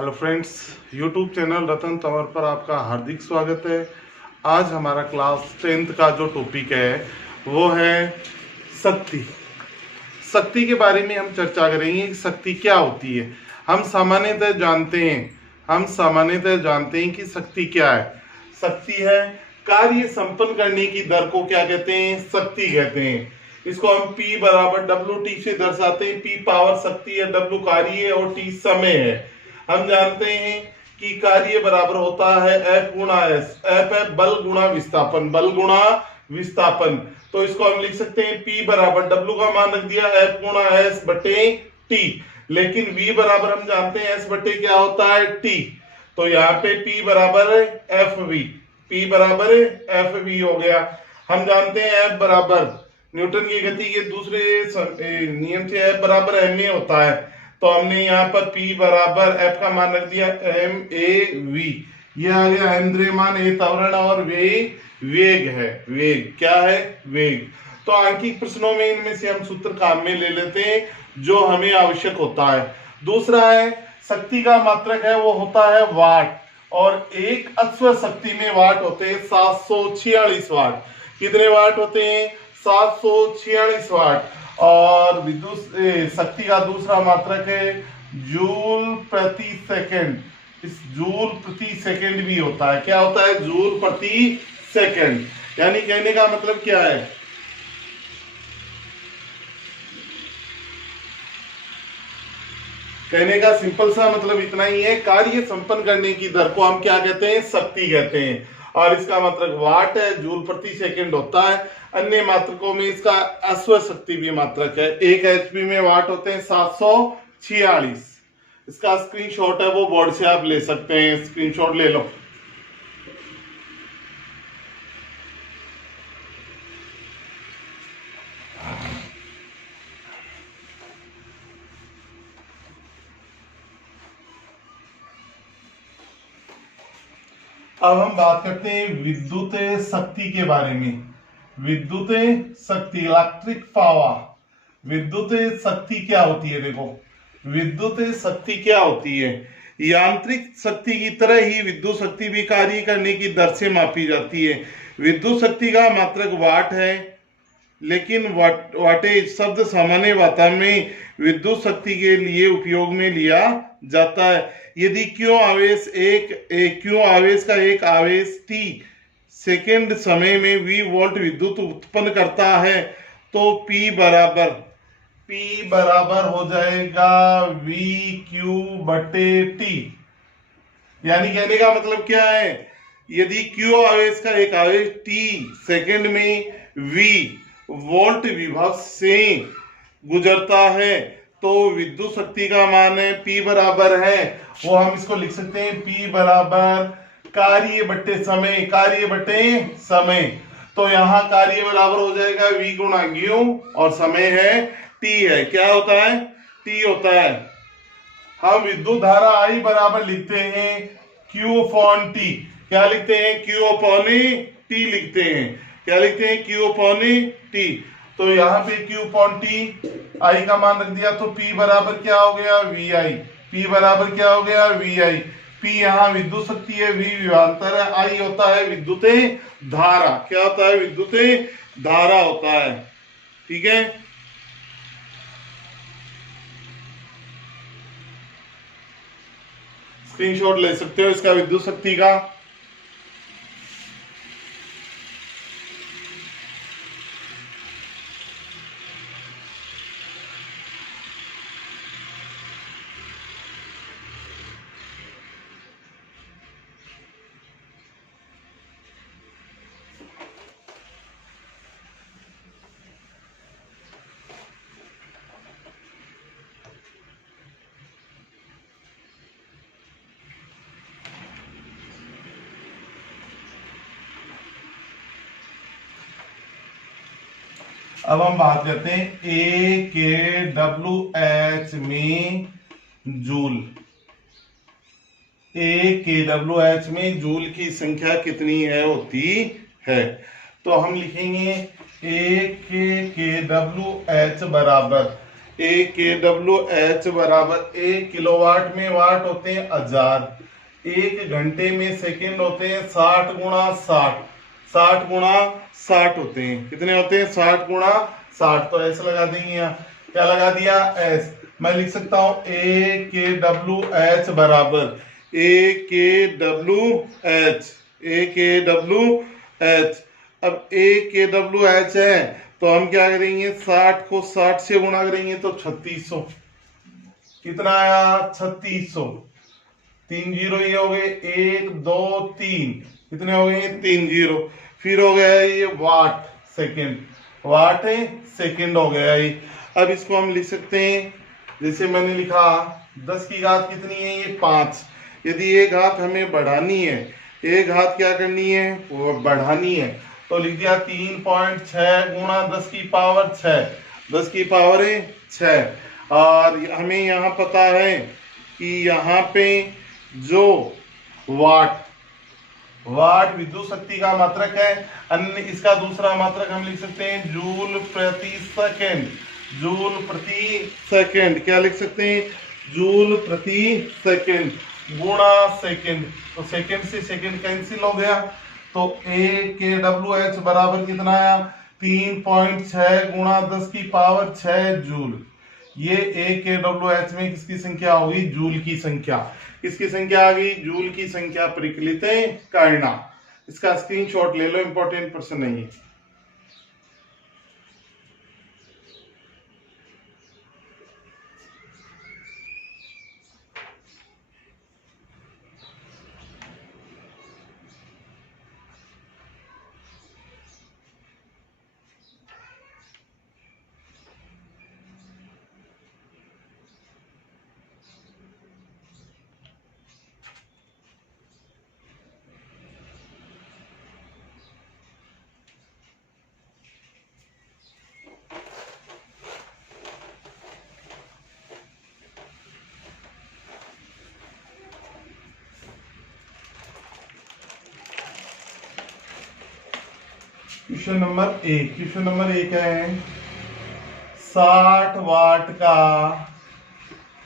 Hello friends, YouTube channel रतन तंवर पर आपका हार्दिक स्वागत है। आज हमारा क्लास 10th का जो टॉपिक है वो है शक्ति। शक्ति के बारे में हम चर्चा करेंगे कि शक्ति क्या होती है। हम सामान्यतः जानते हैं कि शक्ति क्या है। शक्ति है कार्य संपन्न करने की दर को क्या कहते हैं, शक्ति कहते हैं। इसको हम P बराबर WT से दर्शाते हैं। P पावर शक्ति है, W कार्य है और T समय है। हम जानते हैं कि कार्य बराबर होता है F गुणा S। F है बल गुणा विस्थापन, तो इसको हम लिख सकते हैं P बराबर W का मान रख दिया F गुणा S बटे T। लेकिन V बराबर हम जानते हैं S बटे क्या होता है T, तो यहाँ पे P बराबर P बराबर FV हो गया। हम जानते हैं F बराबर न्यूटन की गति के दूसरे नियम से F बराबर ma होता है, तो हमने यहाँ पर P बराबर F का मान रख दिया MAV। ये आ गया m द्रव्यमान, a त्वरण और वेग है। वेग क्या है? वेग। तो आंकिक प्रश्नों में इनमें से हम सूत्र काम में ले लेते हैं जो हमें आवश्यक होता है। दूसरा है शक्ति का मात्रक है वो होता है वाट, और एक अश्व शक्ति में वाट होते हैं 746 वाट। कितने वाट होते हैं? 746 वाट। और विद्युत शक्ति का दूसरा मात्रक है जूल प्रति सेकंड। इस जूल प्रति सेकंड भी होता है। क्या होता है? जूल प्रति सेकंड। यानी कहने का मतलब क्या है? कहने का सिंपल सा मतलब इतना ही है, कार्य संपन्न करने की दर को हम क्या कहते हैं? शक्ति कहते हैं। और इसका मात्रक वाट है, जूल प्रति सेकंड होता है। अन्य मात्रकों में इसका अश्व शक्ति भी मात्रक है। 1 HP में वाट होते हैं 746। इसका स्क्रीनशॉट है वो बोर्ड से आप ले सकते हैं, स्क्रीनशॉट ले लो। अब हम बात करते हैं विद्युत शक्ति के बारे में। विद्युत शक्ति, इलेक्ट्रिक पावर। विद्युत शक्ति क्या होती है? देखो, विद्युत शक्ति क्या होती है? यांत्रिक शक्ति की तरह ही विद्युत शक्ति भी कार्य करने की दर से मापी जाती है। विद्युत शक्ति का मात्रक वाट है, लेकिन वाटेज शब्द सामान्य वातावरण में विद्युत शक्ति के लिए उपयोग में लिया जाता है। यदि Q आवेश का एक आवेश T सेकेंड समय में V वोल्ट विद्युत उत्पन्न करता है, तो P बराबर हो जाएगा VQ बटे T। यानी कहने का मतलब क्या है? यदि Q आवेश का एक आवेश T सेकेंड में V वोल्ट विभव से गुजरता है, तो विद्युत शक्ति का मान है P बराबर है, वो हम इसको लिख सकते हैं P बराबर कार्य बटे समय। तो यहाँ कार्य बराबर हो जाएगा V गुणा Q और समय है T है। क्या होता है? T होता है। हम विद्युत धारा I बराबर लिखते हैं Q अपॉन T। क्या लिखते हैं? Q अपॉन T लिखते हैं। क्या लिखते हैं? Q upon T। तो यहाँ पे Q अपॉन T I का मान रख दिया, तो P बराबर क्या हो गया? VI। P बराबर क्या हो गया? VI। P यहाँ विद्युत शक्ति है, V विभवांतर है, I होता है विद्युत धारा। क्या होता है? विद्युत धारा होता है। ठीक है। स्क्रीनशॉट ले सकते हो इसका विद्युत शक्ति का। अब हम बात करते हैं AKWH में जूल। AKWH में जूल की संख्या कितनी है होती है? तो हम लिखेंगे AKWH बराबर ए के डब्ल्यू एच बराबर 1 किलोवाट में वाट होते हैं 1000, 1 घंटे में सेकंड होते हैं 60 गुणा 60, 60 गुणा 60 होते हैं, कितने होते हैं 60 गुणा 60। तो ऐसे लगा देंगे यहाँ, क्या लगा दिया एस। मैं लिख सकता हूं ए के डब्ल्यू एच बराबर ए के डब्ल्यू एच, ए के डब्ल्यू एच। अब ए के डब्ल्यू एच है तो हम क्या करेंगे 60 को 60 से गुणा करेंगे तो 3600, कितना आया 3600, 3 जीरो ये हो गए 1 2 3, कितने हो गए 3 जीरो, फिर हो गया ये वाट सेकंड, वाट सेकंड हो गया ये। अब इसको हम लिख सकते हैं जैसे मैंने लिखा 10 की घात कितनी है ये 5, यदि ये घात हमें बढ़ानी है, ये घात क्या करनी है वो बढ़ानी है, तो लिख दिया 3.6 गुणा 10 की पावर 6, 10 की पावर 6। और हमें यहाँ पता है कि यहाँ पे जो वाट, वाट विद्युत शक्ति का मात्रक है, अन्य इसका दूसरा मात्रक हम लिख सकते हैं जूल प्रति सेकंड, जूल प्रति सेकंड, क्या लिख सकते हैं जूल प्रति सेकंड गुणा सेकंड, तो सेकंड से सेकंड कैंसिल हो गया, तो ए के डब्ल्यू एच बराबर कितना आया 3.6 गुणा 10 की पावर 6 जूल। ये ए के डब्ल्यू एच में किसकी संख्या होगी जूल की संख्या, किसकी संख्या आ गई जूल की संख्या परिकलित करना। इसका स्क्रीनशॉट ले लो, इंपॉर्टेंट प्रश्न नहीं है। क्वेश्चन नंबर एक है 60 वाट का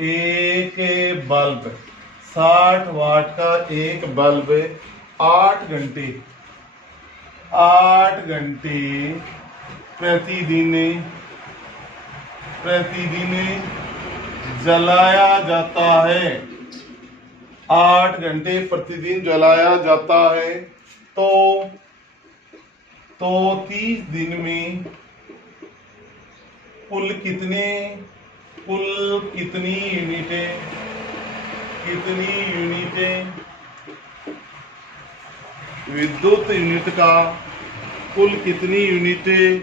एक बल्ब, 60 वाट का एक बल्ब 8 घंटे प्रतिदिन जलाया जाता है, 8 घंटे प्रतिदिन जलाया जाता है, तो 30 दिन में कुल कितनी यूनिटें विद्युत यूनिट का कुल कितनी यूनिटें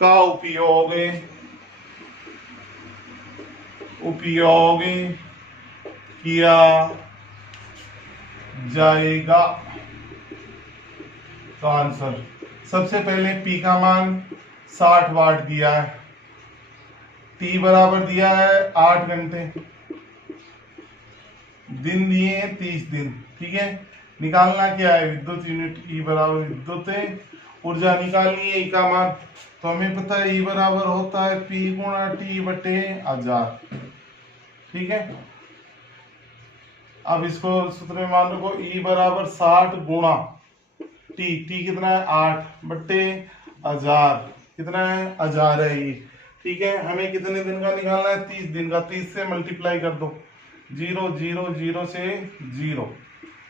का उपयोग किया जाएगा। तो आंसर सबसे पहले पी का मान 60 वाट दिया है, टी बराबर दिया है 8 घंटे, दिन दिए 30 दिन, ठीक है। निकालना क्या है विद्युत यूनिट, ई बराबर विद्युत ऊर्जा निकालनी है, ई का मान तो हमें पता है ई बराबर होता है पी गुणा टी बटे 1000, ठीक है। अब इसको सूत्र में मान रखो ई बराबर 60 गुणा टी, टी कितना है 8 बट्टे 1000, कितना है 1000 है ये, ठीक है। हमें कितने दिन का निकालना है 30 दिन का, 30 से मल्टीप्लाई कर दो, 0 0 0 से 0,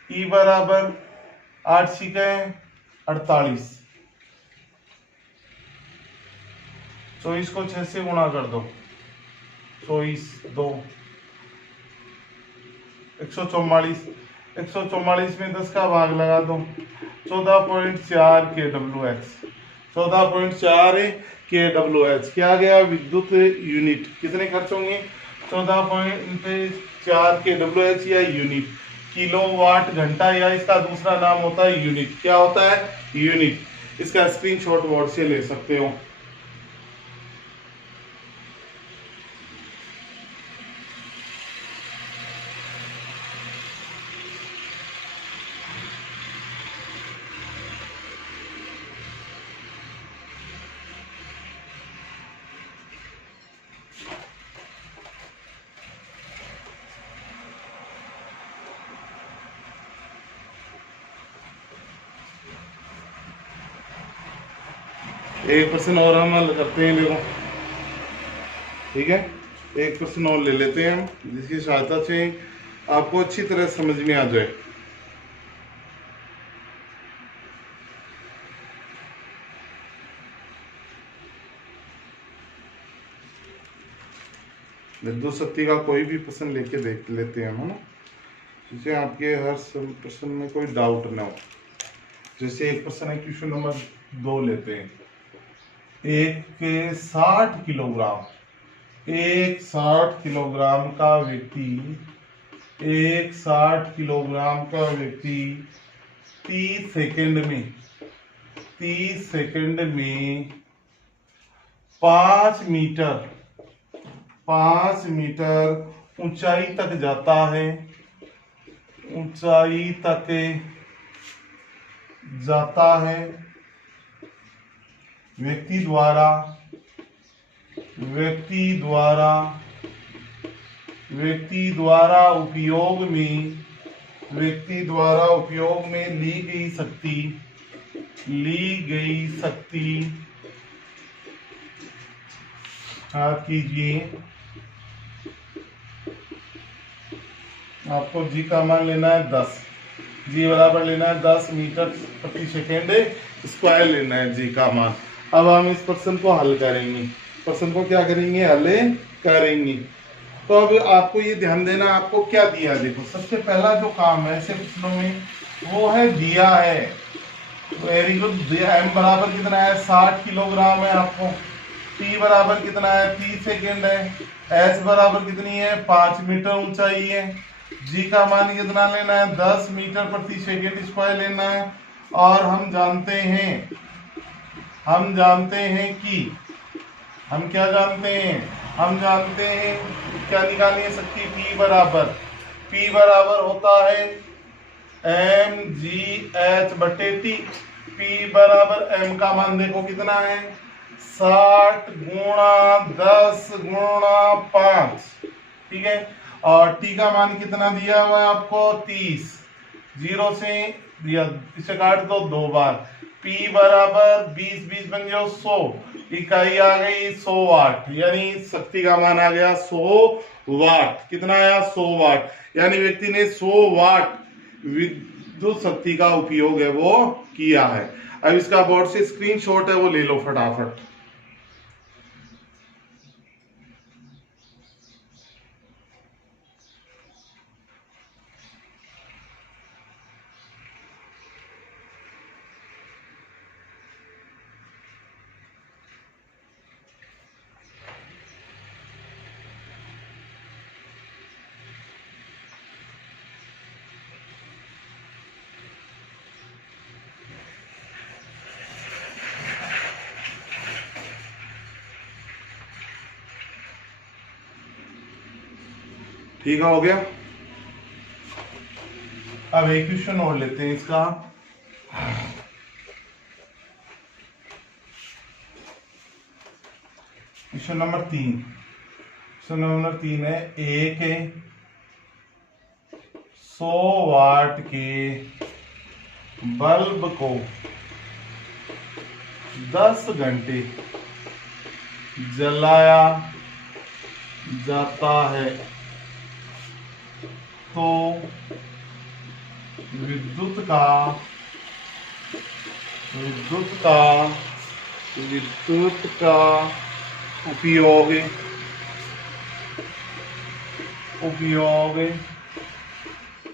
ई बराबर 8 छिके 48, 24 को 6 से गुणा कर दो, 24 2 144, 144 में 10 का भाग लगा दो, 14.4 kWh, 14.4 kWh क्या गया विद्युत यूनिट, कितने खर्च होंगे 14.4 kWh या यूनिट, किलोवाट घंटा या इसका दूसरा नाम होता है यूनिट, क्या होता है यूनिट। इसका स्क्रीनशॉट बोर्ड से ले सकते हो। एक प्रश्न और हम हल करते हैं, देखो, ठीक है। एक प्रश्न और ले लेते हैं हम, जिसकी सहायता से आपको अच्छी तरह समझ में आ जाए। विद्युत शक्ति का कोई भी प्रश्न लेके देख लेते हैं, है ना, जिससे आपके हर प्रश्न में कोई डाउट ना हो। जैसे एक प्रश्न है, क्वेश्चन नंबर 2 लेते हैं। एक 60 किलोग्राम एक 60 किलोग्राम का व्यक्ति 30 सेकंड में 5 मीटर ऊंचाई तक जाता है, व्यक्ति द्वारा उपयोग में ली गई शक्ति याद कीजिए। आपको जी का मान लेना है 10, जी बराबर लेना है 10 मीटर प्रति सेकेंड स्क्वायर लेना है जी का मान। अब हम इस प्रश्न को हल करेंगे, प्रश्न को क्या करेंगे, हल करेंगे। तो अब आपको ये ध्यान देना, आपको क्या दिया, देखो सबसे पहला जो काम है ऐसे प्रश्नों में वो है दिया है, वेरी गुड। एम बराबर कितना है, 60 किलोग्राम है आपको, टी बराबर कितना है, 30 सेकेंड है, एच बराबर कितनी है, 5 मीटर ऊंचाई है, जी का मान कितना लेना है, 10 मीटर प्रति सेकेंड स्क्वायर लेना है। और हम जानते हैं कि हम क्या जानते हैं, क्या निकालिए शक्ति, P बराबर होता है mgh/t। P बराबर m का मान देखो कितना है, 60 गुणा 10 गुणा 5, ठीक है। और t का मान कितना दिया हुआ है आपको, 30, 0 से दिया, इसे काट दो 2 बार। P बराबर 20 बन गया 100, इकाई आ गई 100 वाट, यानी शक्ति का मान आ गया 100 वाट। कितना आया, 100 वाट, यानी व्यक्ति ने 100 वाट विद्युत शक्ति का उपयोग है वो किया है। अब इसका बोर्ड से स्क्रीनशॉट है वो ले लो फटाफट। ठीक है, हो गया। अब एक क्वेश्चन और लेते हैं इसका। क्वेश्चन नंबर 3 है, एक 100 वाट के बल्ब को 10 घंटे जलाया जाता है तो विद्युत का उपयोग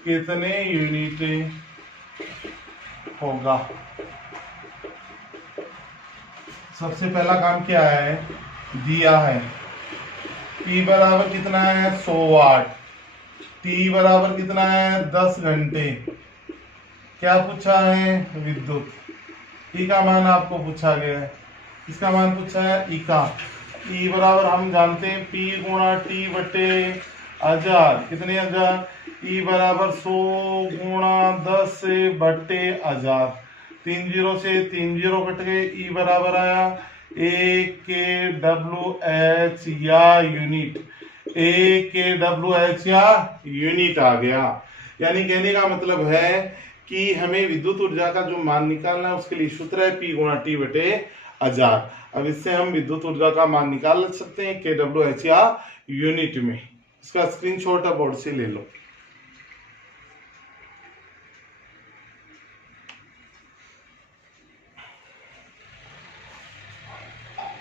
कितने यूनिट होगा। सबसे पहला काम क्या है, दिया है P बराबर कितना है, 100 वाट, T बराबर कितना है, 10 घंटे। क्या पूछा है, विद्युत। E का मान आपको पूछा गया है, इसका मान पूछा है E का। E बराबर हम जानते हैं P गुणा T बटे 1000, कितने 1000, E बराबर 100 गुणा 10 बटे 1000, 3 0 से 3 0 कट गए, E बराबर आया 1 kWh या यूनिट, 1 kWh या यूनिट आ गया। यानी कहने का मतलब है कि हमें विद्युत ऊर्जा का जो मान निकालना है उसके लिए सूत्र है P गुणा T बटे 1000। अब इससे हम विद्युत ऊर्जा का मान निकाल सकते हैं kWh या यूनिट में। इसका स्क्रीनशॉट आप बोर्ड से ले लो।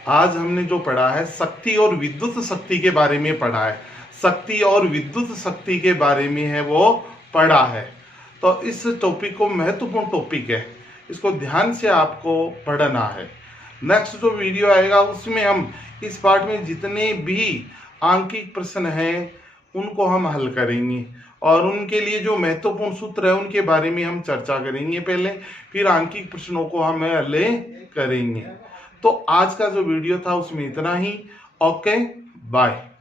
आज हमने जो पढ़ा है शक्ति और विद्युत शक्ति के बारे में पढ़ा है, शक्ति और विद्युत शक्ति के बारे में है वो पढ़ा है। तो इस टॉपिक को महत्वपूर्ण टॉपिक है, इसको ध्यान से आपको पढ़ना है। नेक्स्ट जो वीडियो आएगा उसमें हम इस पार्ट में जितने भी आंकिक प्रश्न हैं उनको हम हल करेंगे और उनके लिए जो महत्वपूर्ण सूत्र है उनके बारे में हम चर्चा करेंगे पहले, फिर आंकिक प्रश्नों को हम हल करेंगे। तो आज का जो वीडियो था उसमें इतना ही। Okay, bye.